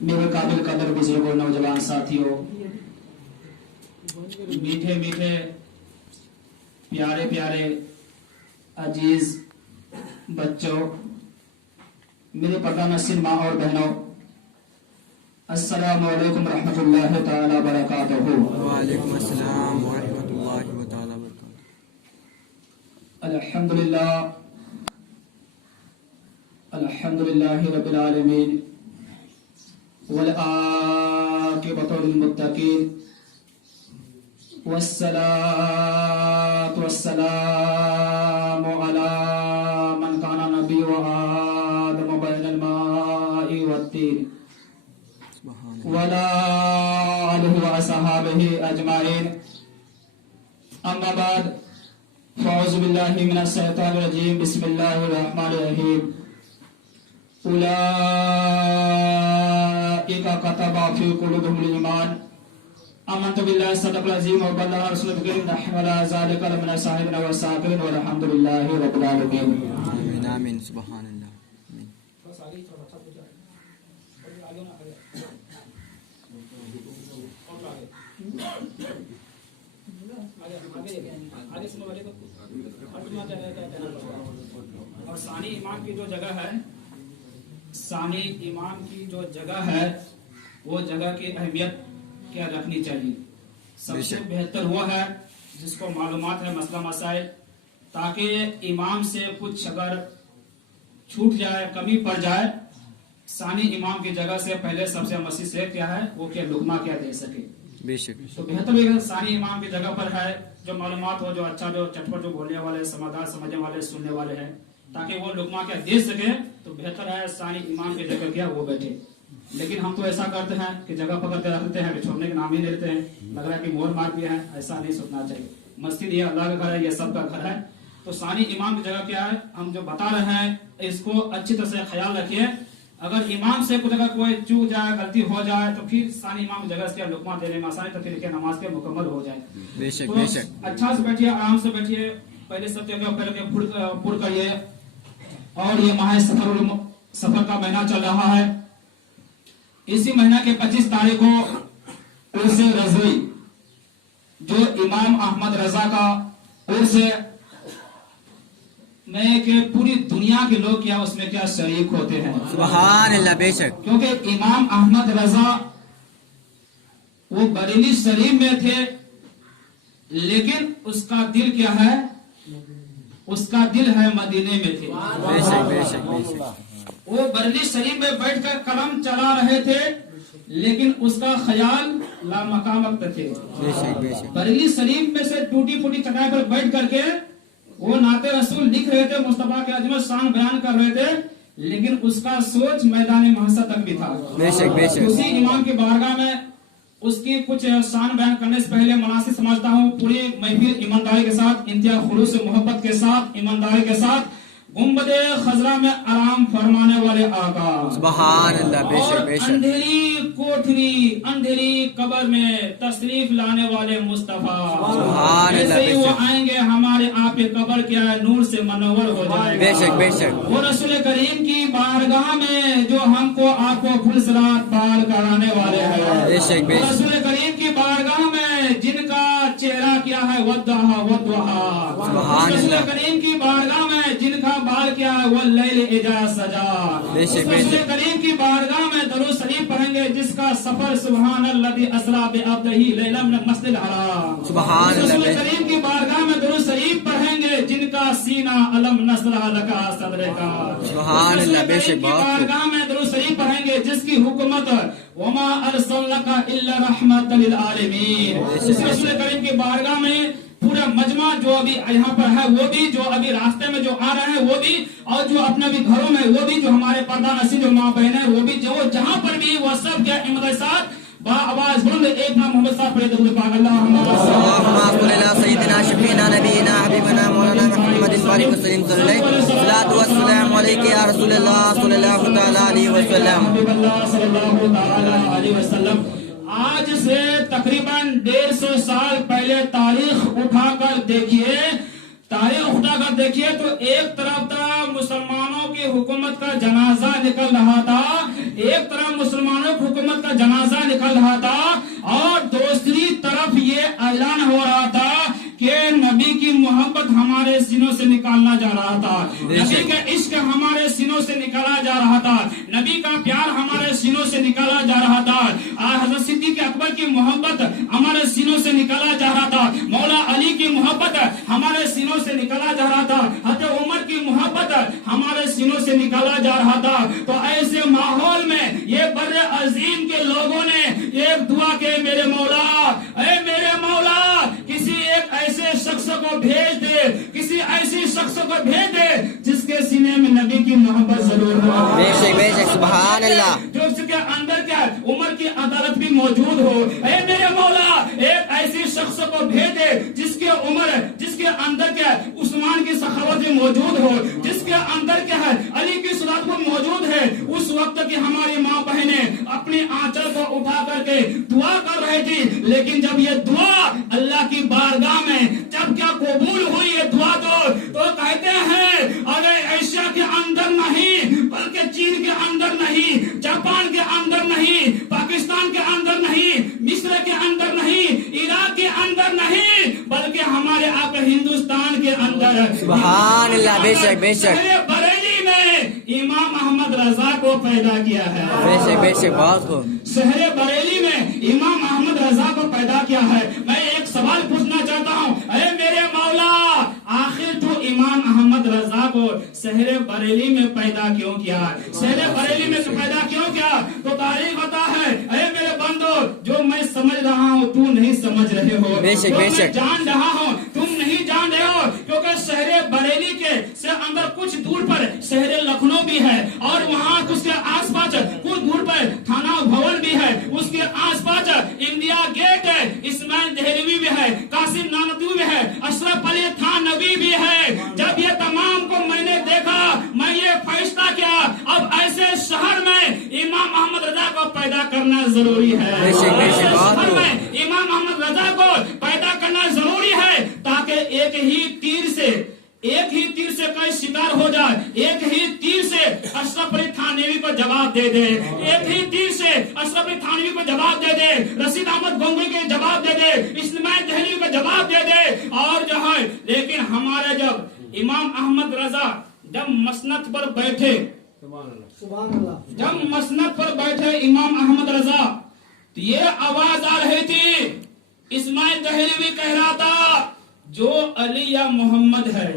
मेरे काबिल कदर बुजुर्गों, नौजवान साथियों, मीठे मीठे प्यारे प्यारे अजीज बच्चों, मेरे पर्दा नशीन माँ और बहनों, अस्सलामु अलैकुम रहमतुल्लाहि तआला बरकातहू। वालेकुम अस्सलाम व रहमतुल्लाहि व तआला बरकातहू। अल्हम्दुलिल्लाहि रब्बिल आलमीन वल आक़िबतु लिल मुत्तक़ीन वस्सलातु वस्सलामु अला मन काना नबी व आदम बैनल माइ वत्तीन वला आलिहि व असहाबिहि अजमाइन। अम्मा बाद, फ़अऊज़ु बिल्लाहि मिनश शैतानिर रजीम, बिस्मिल्लाहिर रहमानिर रहीम। उलाइका कतबा फी कुलूबिहिमुल ईमान आमनतु बिल्लाहि सदक़ल अज़ीम व बल्लग़ रसूलुल करीम नहनु अला ज़ालिका लमिन शाहिदीन व शाकिरीन वल्हम्दुलिल्लाहि रब्बिल आलमीन। आमीन आमीन सुब्हानल्लाह। और सानी ईमान की जो जगह है, सानी ईमान की जो जगह है, वो जगह की अहमियत क्या रखनी चाहिए। सबसे बेहतर वो है जिसको मालूमात है मसला मसाइल, ताकि इमाम से कुछ अगर छूट जाए, कमी पड़ जाए, सानी इमाम की जगह से पहले सबसे मसीह से क्या है वो क्या लुकमा क्या दे सके। बेशक तो बेहतर सानी इमाम की जगह पर है जो मालूमात हो, जो अच्छा, जो चटपट, जो बोलने वाले, समझदार, समझने वाले, सुनने वाले हैं, ताकि वो लुकमा क्या दे सके। तो बेहतर है सानी इमाम की जगह क्या वो बैठे। लेकिन हम तो ऐसा करते हैं कि जगह पकड़ के रखते हैं, छोड़ने के नाम ही नहीं लेते हैं, लग रहा है कि मोहर मार दिया है। ऐसा नहीं सोचना चाहिए। मस्जिद ये अल्लाह का घर है, ये सबका घर है। तो सानी इमाम की जगह क्या है, हम जो बता रहे हैं इसको अच्छी तरह से ख्याल रखिए। अगर इमाम से कुछ अगर कोई चूक जाए, गलती हो जाए, तो फिर सानी इमाम की जगह से लुकमा देने में आसानी, तो फिर क्या नमाज के मुकम्मल हो जाए। बेशक तो बेशक अच्छा से बैठिए, आराम से बैठिए, पहले सब जगह पुर करिए। और ये माह सफर का महीना चल रहा है। इसी महीना के 25 तारीख को उर्स रज़वी, जो इमाम अहमद रजा का उर्स में के पूरी दुनिया के लोग क्या उसमें क्या शरीक होते हैं। सुभान अल्लाह। बेशक क्योंकि इमाम अहमद रजा वो बरेली शरीफ में थे, लेकिन उसका दिल क्या है, उसका दिल है मदीने में थे। बेशक बेशक बेशक वो बरेली शरीफ में बैठकर कलम चला रहे थे, लेकिन उसका ख्याल लामकामत थे। बेशक बेशक बरेली शरीफ में से टूटी फूटी चटाई पर बैठ करके वो नाते रसूल लिख रहे थे, मुस्तफा के अजमत शान बयान कर रहे थे, लेकिन उसका सोच मैदान महशर तक भी था। बेशक बेशक उसी इमाम की बारगाह में उसकी कुछ शान बयान करने से पहले मुनासिब समझता हूँ पूरी महफिल ईमानदारी के साथ, इंतहा खुलूस मोहब्बत के साथ, ईमानदारी के साथ गुंबदे खजरा में आराम फरमाने वाले आका, सुभान अल्लाह। बेशक और बेशक अंधेरी कोठरी, अंधेरी कब्र में तशरीफ लाने वाले मुस्तफा, सुभान अल्लाह। ऐसे ही वो बेशक आएंगे, हमारे आप के कब्र क्या है नूर से मनोवर हो जाएगा। बेशक बेशक वो रसूल करीम की बारगाह में जो हमको आपको फुलसलात पार कराने वाले हैं। बेशक बेशक रसूल करीम की बारगाह में जिनका चेहरा क्या है वद्दहा वद्दहा, सुभान रसूल अल्लाह। करीम की बारगाह में जिनका बाल क्या है वो लैल इजा सजा। बेशक रसूल बेशक करीम की बारगाह में दरूद शरीफ पढ़ेंगे जिसका सफर सुभान अल्लज़ी अस्रा बिअब्दिही लैला मिनल मस्जिदिल हराम। सुभान अल्लाह। रसूल करीम की बारगाह में दरूद शरीफ पढ़ेंगे जिनका सीना अलम नसरा लका सदरका। सुभान अल्लाह। बेशक बहुत खूब। बारगाह में दरूद शरीफ पढ़ेंगे जिसकी हुकूमत वमा अरसलनका इल्ला रहमतल लिल आलमीन। रसूल करीम की बारगाह में पूरा मजमा जो अभी यहाँ पर है, वो भी जो अभी रास्ते में जो आ रहे हैं वो भी, और जो अपने भी घरों में वो भी, जो हमारे पर्दा नसीब जो माँ बहन है वो भी, जो जहाँ पर भी वो सब क्या इमद साथ आवाज बुलंद एक नाम मोहम्मद साहब पढ़े दरूद पाक अल्लाहुम्मा सल्ली अला सय्यिदिना शफीना नबीना हबीबना मौलाना मुहम्मदिन बारिक वसल्लम सल्लल्लाहु वस्सलाम अलैका या रसूलल्लाह सल्लल्लाहु तआला अलैहि वसल्लम। आज से तकरीबन 150 साल पहले तारीख उठाकर देखिए, तो एक तरफ था मुसलमानों की हुकूमत का जनाजा निकल रहा था, एक तरफ मुसलमानों की मोहम्मद का जनाजा निकल रहा था और दूसरी तरफ ये ऐलान हो रहा था कि नबी की मोहब्बत हमारे सीनों से निकालना जा रहा था, नबी का इश्क हमारे सीनों से निकाला जा रहा था, नबी का प्यार हमारे सीनों से निकाला जा रहा था, हज़रत सिद्दीक़ अकबर की मोहब्बत हमारे सीनों से निकाला जा रहा था, मौला अली की मोहब्बत हमारे सीनों से निकाला जा रहा था, हज़रत उमर की मोहब्बत हमारे सीनों से निकाला जा रहा था। तो ऐसे माहौल में ये बर्रे अजीम के लोगों ने एक दुआ के मेरे मौला, ऐ मेरे मौला किसी एक ऐसे शख्स को भेज दे, किसी ऐसी शख्स को भेज दे जिसके सीने में नबी की मोहब्बत जरूर हो, बेशक बेशक सुभान अल्लाह, जो उसके अंदर क्या उमर की अदालत भी मौजूद हो। ऐ मेरे मौला एक ऐसी शख्स को भेज दे जिसके उमर, जिसके अंदर क्या उस्मान की सखावत भी मौजूद हो, जिसके अंदर क्या है अली की सदाकत मौजूद है। उस वक्त की हमारी माँ बहनें अपनी आंचल को उठा करके दुआ कर रही थी, लेकिन जब ये दुआ अल्लाह की बारगाह में जब क्या कबूल हुई ये दुआ तो कहते हैं अरे एशिया के अंदर नहीं, बल्कि चीन के अंदर नहीं, जापान के अंदर नहीं, पाकिस्तान के अंदर नहीं, मिस्र के अंदर नहीं, इराक के अंदर नहीं, बल्कि हमारे आप हिंदुस्तान के अंदर सुभान अल्लाह, बेशक बेशक बरेली में इमाम अहमद रजा को पैदा किया है, बेशक बेशक बहुत खूब, शहर बरेली में इमाम अहमद रजा को पैदा किया है। मैं एक सवाल पूछना चाहता हूँ, अरे मेरे मौला आखिर तो इमाम अहमद रजा को शहर बरेली में पैदा क्यों किया, शहर बरेली में पैदा क्यों किया? तो तारीख बता है, अरे मेरे बंदो जो मैं समझ रहा हूँ तू नहीं समझ रहे हो, बेशक बेशक जान रहा हूँ तुम नहीं जान रहे हो, क्योंकि शहर बरेली के से अंदर कुछ दूर पर शहर लखनऊ भी है और वहाँ उसके आसपास कुछ दूर पर थाना भवन भी है, उसके आसपास इंडिया गेट है, इस्माइल देहलवी भी है, कासिम नानवी भी है, अशरफ अली थानवी भी है। जब ये तमाम को मैंने देखा मैं ये फैसला किया अब ऐसे शहर में इमाम अहमद रजा को पैदा करना जरूरी है, शहर में इमाम अहमद रजा को पैदा करना जरूरी है ताकि एक ही तीर से कोई शिकार हो जाए, एक ही तीर से अशरफ अली थानवी को जवाब दे दे, एक ही तीर से अशरफ अली थानवी को जवाब दे दे, रशीद अहमद गंगोई को जवाब दे दे, इस्माइल देहलवी को जवाब दे दे। और जो है लेकिन हमारे जब इमाम अहमद रजा जब मसनद पर बैठे, जब मसनद पर बैठे इमाम अहमद रजा तो ये आवाज आ रही थी, इस्माइल देहलवी कह रहा था जो अली या मोहम्मद है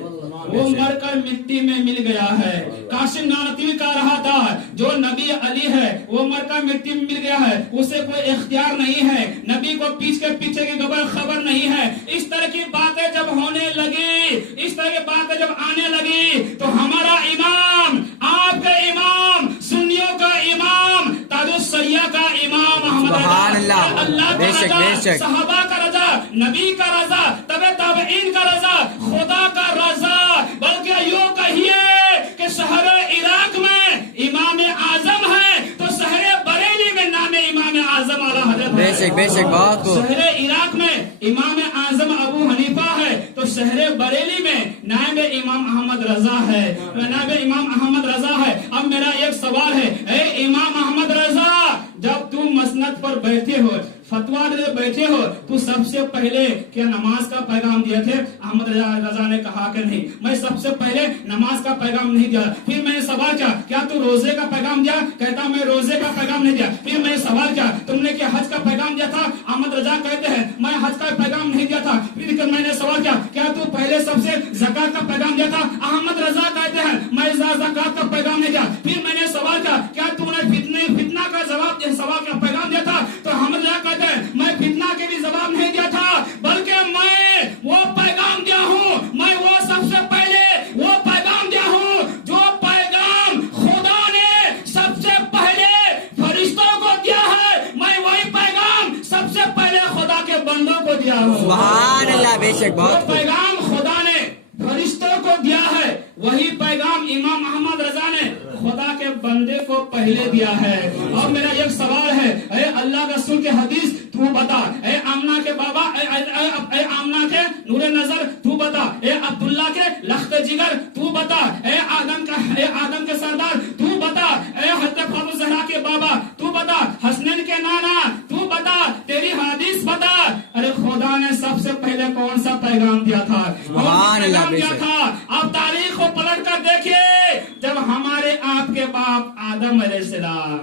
वो मरकर मिट्टी में मिल गया है, कासिम नानवी कह रहा था जो नबी अली है वो मरकर मिट्टी में मिल गया है, उसे कोई इख्तियार नहीं है, नबी को पीछे की खबर नहीं है। इस तरह की बातें जब होने लगी, इस तरह की बातें जब आने लगी तो हमारा इमाम, आपका इमाम, सुन्नियों का इमाम, ताजुस्सरिया का इमाम अहमद अल्लाह का रजा, सहाबा का रजा, नबी का रजा, ताबईन का रजा, खुदा का रजा, बल्कि यूं कहिए कि शहर इराक में इमाम आजम है तो शहर बरेली में नाम इमाम आजम आला हजरत, बेशक बेशक बहुत खूब, शहर इराक में इमाम आजम अबू हनीफा है तो शहर बरेली में नायब इमाम अहमद रजा है, नायब इमाम अहमद रजा है। अब मेरा एक सवाल है, ए इमाम अहमद रजा जब तुम मसनद पर बैठे हो, फतवा दे बैठे हो, तो सबसे पहले क्या नमाज का पैगाम दिए थे? अहमद रजा ने कहा कि नहीं, मैं सबसे पहले नमाज का पैगाम नहीं दिया। फिर मैंने सवाल किया क्या तू रोजे का पैगाम दिया? कहता मैं रोजे का पैगाम नहीं दिया। फिर मैंने सवाल किया तुमने क्या हज का पैगाम दिया था? अहमद रजा कहते हैं मैं हज का पैगाम नहीं दिया था। फिर मैंने सवाल किया क्या तू पहले सबसे ज़कात का पैगाम दिया था? अहमद रजा कहते हैं मैं ज़कात का पैगाम नहीं दिया। फिर मैंने सवाल किया क्या तूने फितना का सवाल का पैगाम दिया था? तो अहमद रजा कहते हैं मैं फितना के भी जवाब नहीं दिया था, बल्कि मैं वो पैगाम दिया हूँ, मैं वो सबसे पहले वो पैगाम दिया हूँ जो पैगाम खुदा ने सबसे पहले फरिश्तों को दिया है, मैं वही पैगाम सबसे पहले खुदा के बंदों को दिया हूँ। सुभान अल्लाह, बेशक बहुत पैगाम खुदा ने फरिश्तों को दिया है, वही पैगाम इमाम अहमद रजा ने खुदा के बंदे को पहले दिया है। और मेरा एक सवाल है, ए अल्लाह का रसूल के हदीस तू बता, ए आमना के बाबा, ए आमना के नूरे नजर तू बता, ए अब्दुल्ला के लख्त जिगर तू बता, ए आदम के सरदार तू बता, ए हज़रत फातिमा ज़हरा के बाबा तू बता, हसनैन के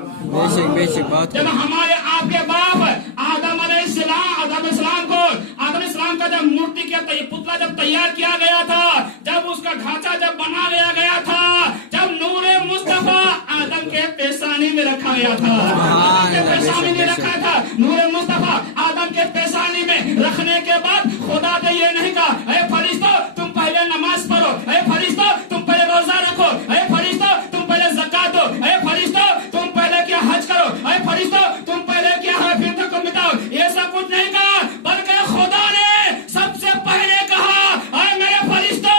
सलाम। बे शक बात जब हमारे आपके बाप आदम अलैहिस्सलाम को आदम इस्लाम का जब मूर्ति के पुतला जब तैयार किया गया था, जब उसका ढांचा जब बना लिया गया था, जब नूरे मुस्तफा आदम के पेशानी में रखा गया था, आदम के पेशानी में रखा था, नूरे मुस्तफा आदम के पेशानी में रखने के बाद खुदा ने ये नहीं कहा, अरे फरिश्तों तुम पहले नमाज पढ़ो, अरे फरिश्तों तुम पहले रोजा रखो, अरे फरिश्तों तुम पहले ज़कात दो, अरे फरिश्तों तुम पहले क्या हज करो, अरे फरिश्तों तुम पहले क्या है फिर को मिटाओ। ये सब कुछ नहीं कहा, बल्कि खुदा ने सबसे पहले कहा, अरे मेरे फरिश्तों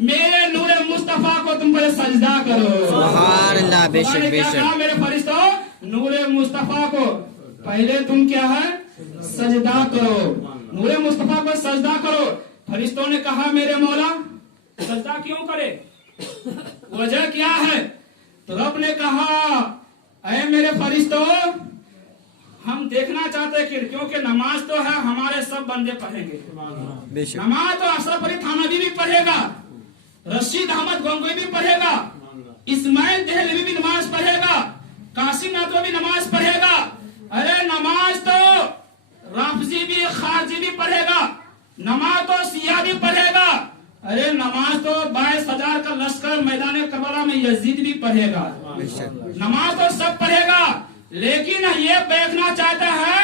मेरे नूरे मुस्तफा को तुम पहले सजदा करो। सुभान अल्लाह। बेशक बेशक। मेरे फरिश्तों नूरे मुस्तफा को पहले तुम क्या है सजदा करो, नूरे मुस्तफा को सजदा करो। फरिश्तों ने कहा मेरे मौला सजदा क्यों करे, वजह क्या है? तो रब ने कहा अरे मेरे फरिश्तों हम देखना चाहते हैं कि क्योंकि नमाज तो है हमारे सब बंदे पढ़ेंगे, नमाज तो अशरफ अली थानवी भी पढ़ेगा, रशीद अहमद गंगोई भी पढ़ेगा, इस्माइल देहलवी भी नमाज पढ़ेगा, कासिम नादवी भी नमाज पढ़ेगा। अरे नमाज तो राफजी भी खारजी भी पढ़ेगा, नमाज तो सिया भी पढ़ेगा, अरे नमाज तो 22,000 का लश्कर मैदान करबला में यजीद भी पढ़ेगा, नमाज तो सब पढ़ेगा। लेकिन ये देखना चाहता है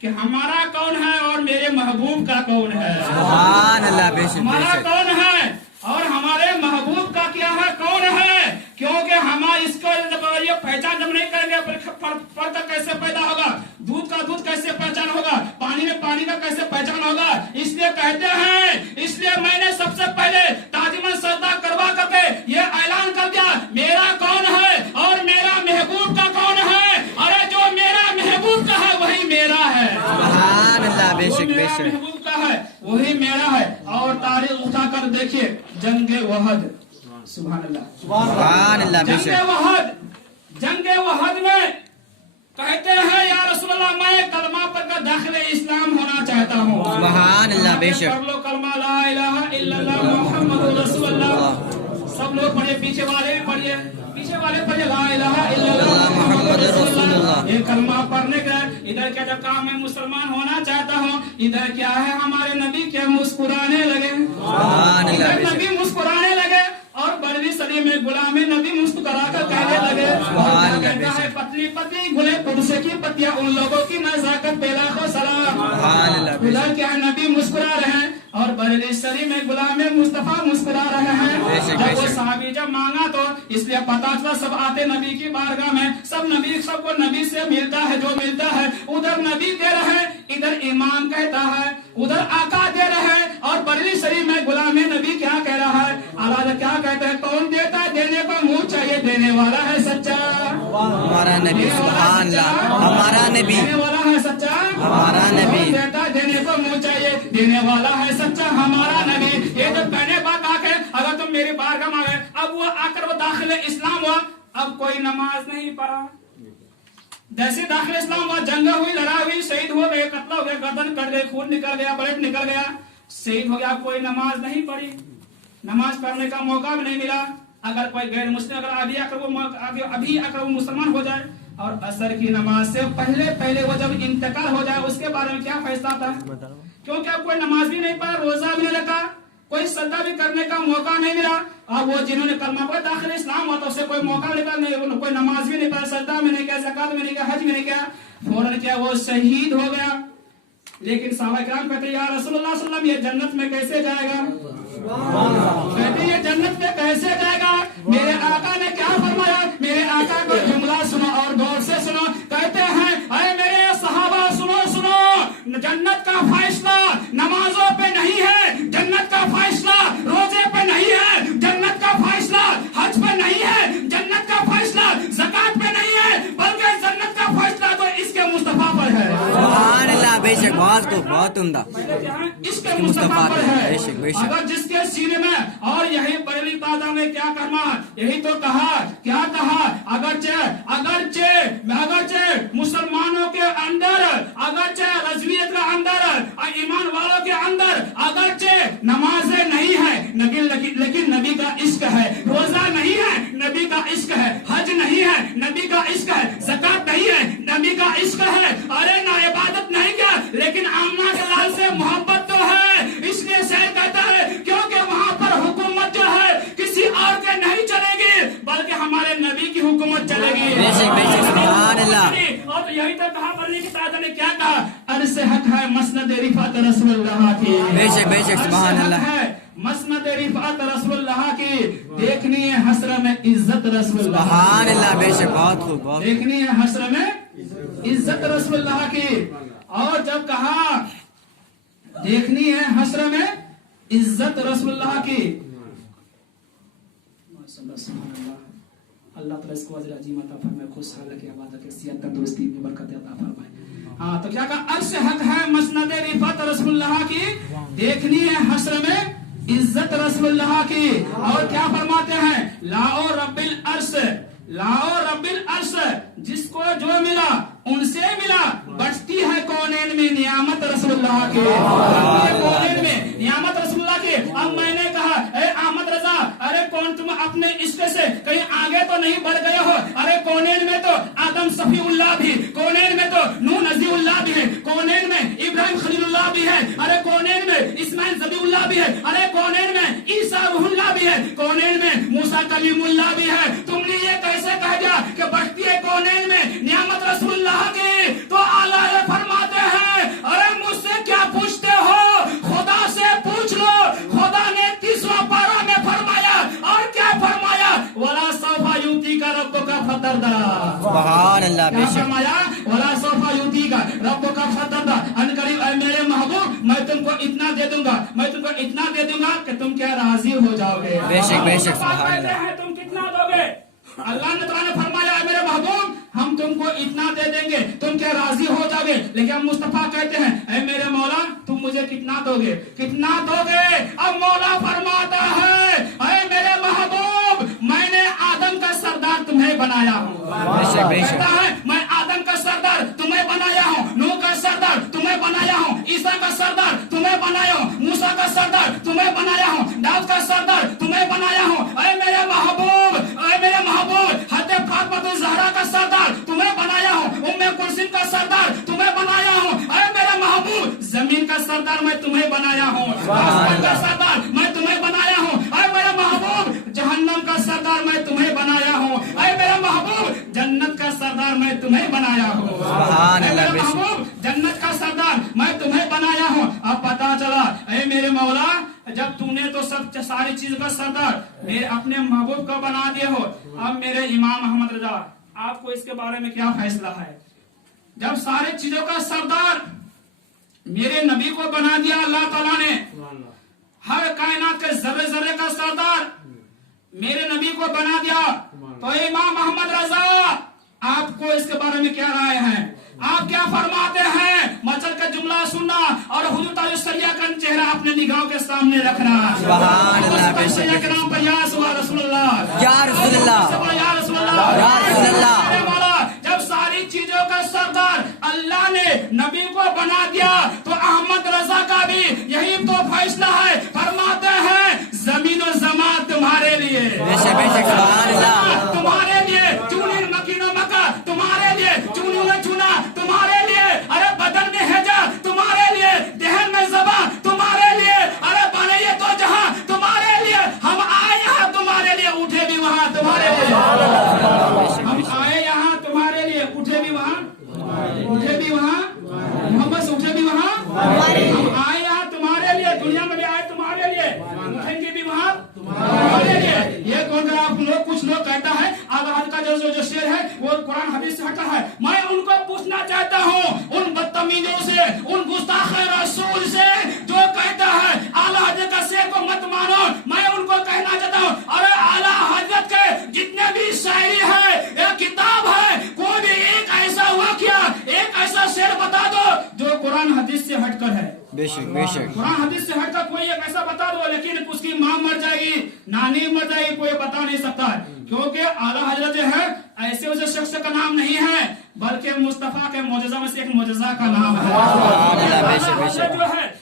कि हमारा कौन है और मेरे महबूब का कौन है। सुभान अल्लाह। बेशक हमारा बेशक। कौन है और हमारे महबूब का क्या है, कौन है? क्योंकि हम इसको ये पहचान जब नहीं करेंगे फर्क कैसे पैदा होगा, दूध का दूध कैसे पहचान होगा, पानी में पानी का कैसे पहचान होगा। इसलिए कहते हैं, इसलिए मैंने सबसे पहले ताजिमन सजदा करवा करके ये ऐलान कर दिया मेरा कौन है और मेरा महबूब का कौन है। अरे जो मेरा महबूब का है वही मेरा है। सुभान अल्लाह। बेशक बेशक। महबूब का है वही मेरा है। और तारीख उठाकर देखिए जंगे वहद, सुभान अल्लाह सुभान अल्लाह। बेशक। जंगे वहद में कहते हैं या रसूलल्लाह मैं कलमा पर का दाखिल इस्लाम होना चाहता हूँ। सुभान अल्लाह। बेशक। कर लो कलमा ला इलाहा इल्लल्लाह मुहम्मदुर रसूलुल्लाह। सब लोग पढ़िए, पीछे वाले भी पढ़िए, पीछे वाले पढ़िए ला इलाहा इल्लल्लाह मुहम्मदुर रसूलुल्लाह। ये कलमा पढ़ने का इधर क्या जब कहा मैं मुसलमान होना चाहता हूँ, इधर क्या है हमारे नबी क्या मुस्कुराने लगे, नबी मुस्कुराने लगे और बरवी सदी में गुलाम नबी मुस्कुरा कर कहने लगे कहता है पतली पतली गुले पुरुषे की पत्तियां उन लोगों की नजाकत पेला को सलाम। उधर क्या नबी मुस्कुरा रहे हैं और बरवी सदी में गुलाम मुस्तफा मुस्कुरा रहे हैं। जब वो साहबी जब मांगा तो इसलिए पता चला सब आते नबी की बारगाह में, सब नबी सबको नबी से मिलता है जो मिलता है। उधर नबी दे रहे हैं, इधर इमाम कहता है, उधर आका दे रहे हैं और बरवी शरीफ में गुलाम नबी क्या कह रहा है, आला क्या कहते हैं, कौन देता है देने को मुंह चाहिए, देने वाला है सच्चा हमारा नबी। सुभान अल्लाह। हमारा नबी। देने वाला है सच्चा हमारा नबी। देता देने को मुंह चाहिए, देने वाला है सच्चा हमारा नबी। ये तो कहने बात आके अगर तुम मेरी बारगाह में आ गए, अब वो आकर वो दाखिल इस्लाम हुआ, अब कोई नमाज नहीं पढ़ा, जैसे दाखिल इस्लाम हुआ, जंग हुई, लड़ाई हुई, शहीद हो गए, कत्ल हो गया, गर्दन कट गई, खून निकल गया, ब्लड निकल गया, शहीद हो गया, कोई नमाज नहीं पढ़ी, नमाज पढ़ने का मौका भी नहीं मिला। अगर कोई गैर मुस्लिम अगर अभी आकर वो मुसलमान हो जाए और असर की नमाज से पहले वो जब इंतकाल हो जाए उसके बारे में क्या फैसला था? क्योंकि अब कोई नमाज भी नहीं पढ़ा, रोजा भी नहीं रखा, कोई सजदा भी करने का मौका नहीं मिला। और वो जिन्होंने कलमा पढ़ा दाखिल इस्लाम हुआ तो उससे कोई मौका नहीं, कोई नमाज भी नहीं पढ़ा, सजदा में नहीं किया, ज़कात में नहीं किया, हज में नहीं किया, फौरन क्या वो शहीद हो गया। लेकिन साहबा किराम कहते या रसूलुल्लाह सल्लल्लाहु अलैहि वसल्लम ये जन्नत में कैसे जाएगा? कहते ये जन्नत में कैसे जाएगा? मेरे आका ने क्या फरमाया? मेरे आका को जुमला सुनो और गौर से सुनो। कहते हैं अरे मेरे सहाबा सुनो सुनो, जन्नत का फैसला नमाजों पे नहीं है, जन्नत का फैसला रोजे पे नहीं है, जन्नत का फैसला हज पे नहीं है, जन्नत का फैसला ज़कात पे नहीं है, बल्कि जन्नत का फैसला तो इसके मुस्तफा पर है। सुभान अल्लाह। बेशक बहुत उम्दा। इसके मुस्तफा पर है। बेशक बेशक। अगर जिसके सीने में और यही बरेली तादा में क्या करना, यही तो कहा, क्या कहा, अगरचे मुसलमानों के अंदर, अगरचे रजवियत के अंदर, ईमान वालों के अंदर अगरचे नमाजें नहीं है, लेकिन नबी का इश्क है, रोजा नहीं है, नबी का इश्क है, हज नहीं है, नबी का इश्क है, ज़कात नहीं है, नबी का इश्क है, अरे ना इबादत नहीं क्या, लेकिन आमना के लाल से मोहब्बत तो है। इसलिए शेर कहता है क्योंकि वहाँ पर हुकूमत जो है किसी और के नहीं चलेगी, बल्कि हमारे नबी की हुकूमत चलेगी। सुभान अल्लाह। और यही तो कहा बरनी की ताजा ने क्या कहा, अर्श हक है मसनद रिफात रसूलुल्लाह की। बेशक सुभान अल्लाह। मसनद रिफात रसूलुल्लाह की, देखनी है हसर में इज्जत रसूलुल्लाह। सुभान अल्लाह। बेशक बहुत खूब, बहुत देखनी है हसर में इज्जत रसूलुल्लाह की। और जब कहा देखनी है हसर में इज्जत रसूलुल्लाह की, अल्लाह ताला इसको अजर अजीम अता फरमाए, खुशहाल रखे, आबाद रखे, सेहत तंदुरुस्ती में बरकत अता फरमाए। हाँ, तो क्या कहा, अर्श हक है मसनद रिफात रसूलुल्लाह की, देखनी है हसर में इज्जत रसूलुल्लाह की। और क्या फरमाते हैं, लाओ रब्बिल अर्श, लाओ रब्बिल अर्श, जिसको जो मिला उनसे मिला, बचती है कौनैन में नियामत रसूलुल्लाह की, कौनैन में नियामत रसूलुल्लाह की। अब मैंने कहा ए अहमद रजा, अरे कौन तुम अपने इश्क से कहीं आगे तो नहीं बढ़ गए हो? अरे कौनैन में तो आदम सफीउल्लाह भी, कौनैन में तो नूह नजीउल्लाह भी है, कौनैन में इब्राहिम खलीलुल्लाह भी है, अरे कौनैन में इस्माइल ज़बीउल्लाह भी है, अरे कौनैन में ईसा रूहुल्लाह भी है, कौनैन में मूसा कलीमुल्लाह भी है। तुमने ये कैसे कह दिया कि बढ़ती है कौनैन में नियामत रसूलुल्लाह की? तो आला ये फरमाते हैं, अरे मुझसे क्या पूछते हो, खुदा से पूछ लो। खुदा ने 30वां पारा में फरमाया, और क्या फरमाया, वला सौफा युती का रब्बो का फतरदा। सुभान अल्लाह। क्या फरमाया, वला सौफा युती का रब्बो का फतरदा, अनकरीब ऐ मेरे महबूब मैं तुमको इतना दे दूंगा, मैं तुमको इतना दे दूंगा कि तुम क्या राजी हो जाओगे। बेशक सुभान अल्लाह। तुम कितना दोगे? अल्लाह ने ताला ने फरमाया मेरे महबूब हम तुमको इतना दे देंगे, तुम क्या राजी हो जाओगे? लेकिन हम मुस्तफा कहते हैं ऐ मेरे मौला तुम मुझे कितना दोगे, कितना दोगे? अब मौला फरमाता है ऐ मेरे महबूब मैंने आदम का सरदार तुम्हें बनाया हूँ। कहता है मैं आदम का सरदार तुम्हें बनाया हूँ, नूह का सरदार तुम्हें बनाया हूँ, ईसा का सरदार तुम्हें बनाया हूँ, मूसा का सरदार तुम्हें बनाया हूँ, दाऊद का सरदार तुम्हें बनाया हूँ। ऐ मेरे महबूब, ऐ मेरे महबूब हज़रत फातिमा ज़हरा का सरदार तुम्हें बनाया हूँ, उम्मे कुलसूम का सरदार तुम्हें बनाया हूँ। ऐ मेरे महबूब जमीन का सरदार मैं तुम्हें बनाया हूँ, आसमान का सरदार मैं तुम्हें बनाया हूँ। ऐ मेरे महबूब जहन्नम का सरदार मैं तुम्हें बनाया हूँ। ऐ मेरे महबूब जन्नत का सरदार मैं तुम्हें बनाया हूँ। ऐ मेरे महबूब जन्नत का सरदार मैं तुम्हें बनाया हूँ। अब पता चला ऐ मेरे मौला जब तूने तो सब सारी चीज का सरदार मेरे अपने महबूब को बना दिए हो, अब मेरे इमाम अहमद रजा आपको इसके बारे में क्या फैसला है? जब सारे चीजों का सरदार मेरे नबी को बना दिया अल्लाह ताला ने, हर कायनात के जर्रे जर्रे का सरदार मेरे नबी को बना दिया, तो इमाम अहमद रजा आपको इसके बारे में क्या राय है? आप क्या फरमाते हैं? मचल का जुमला सुनना और हुजूर ताजुस्सरिया का चेहरा अपने निगाहों के सामने रखना। सुभान अल्लाह। के नाम पर या रसूलुल्लाह, या रसूलुल्लाह, या रसूलुल्लाह, या रसूलुल्लाह। जब सारी चीजों का सरदार अल्लाह ने नबी को बना दिया, तो अहमद रजा का भी यही तो फैसला है। फरमाते हैं जमीन और जमात तुम्हारे लिए, सुभान अल्लाह, तुम्हारे लिए चुनी मकीनो मक्का, तुम्हारे लिए चुनी में चुना, तुम्हारे लिए अरे बदन में हैजा, तुम्हारे लिए दहन में ज़बा, तुम्हारे लिए अरे बनाइए तो जहां, तुम्हारे लिए हम आए यहाँ, तुम्हारे लिए उठे भी वहां, तुम्हारे लिए हम आए यहाँ, तुम्हारे लिए उठे भी वहां, उठे भी वहां, मोहब्बत से उठे भी वहां, हम आए यहाँ तुम्हारे लिए, दुनिया में भी आए तुम्हारे लिए, उठेंगे भी वहां तुम्हारे लिए। ये कौन कर आप लोग, कुछ लोग कहता है आगाज का जो शेर है वो कुरान हदीस से हटा है। मैं उनको पूछना चाहता हूँ उन बदतमीजों से, उन गुस्ताख रसूल से जो कहता है आला हजरत का शेर को मत मानो, मैं उनको कहना चाहता हूँ अरे आला हजरत के जितने भी शायरी है या किताब है, कोई भी एक ऐसा वाकया, एक ऐसा शेर बता दो जो कुरान हदीस से हटकर है। बेशक कुरान हदीस से हटकर कोई एक ऐसा बता दो, लेकिन उसकी माँ मर जाएगी, नानी मर जाएगी, कोई बता नहीं सकता है, क्योंकि आला हजरत जो है ऐसे उसे शख्स का नाम नहीं है, बल्कि मुस्तफा के मोजज़ा में से एक मोजज़ा का नाम है। बेशक जो है